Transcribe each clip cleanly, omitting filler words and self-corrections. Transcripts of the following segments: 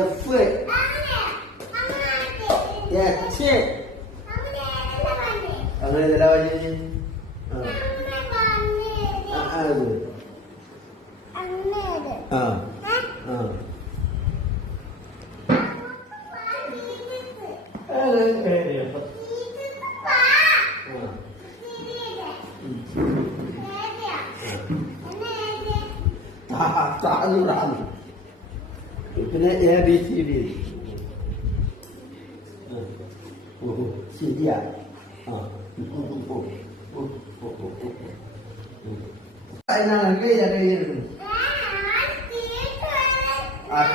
F H അങ്ങനെ ചില വഴി ആ ആ പിന്നെ എ ബി സി ഡി ശരിയാ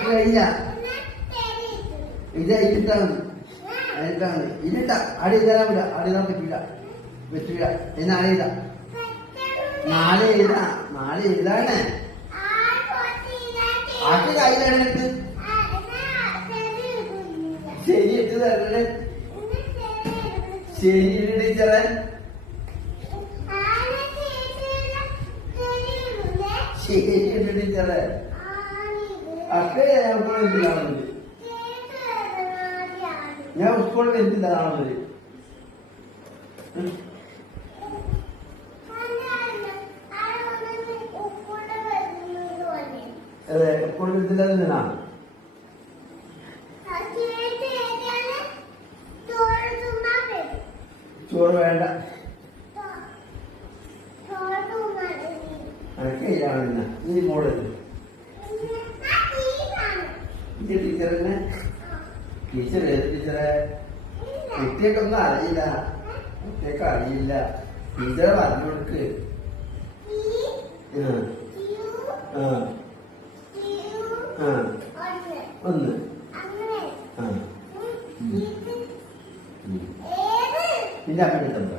കഴിഞ്ഞ ഇതായിട്ടാണ് ഇതിട്ട അടി തരാമില്ല അടി നാം പറ്റില്ല എന്നെ അടിയില്ല നാളെ എഴുതാണ് ആക്ക് കയ്യിലാണ് ശരി ഇട്ട് തരണേ ശരി ടീച്ചറെ ശരി ടീച്ചറെ അക്കെ ഞാൻ സ്കൂളിൽ വരുന്നില്ല നാളെ അതെ എപ്പോഴും വരുന്നില്ല തന്നെയാ ചോറ് വേണ്ട അനക്കയിലാണ് ഈ മോഡൽ ടീച്ചറിനെ ടീച്ചർ ഏത് ടീച്ചറെ കുട്ടിയൊക്കൊന്നും അറിയില്ല കുട്ടിയൊക്കെ അറിയില്ല ടീച്ചറെ പറഞ്ഞു കൊടുക്ക് ഒന്ന് പിന്നെ അമ്മ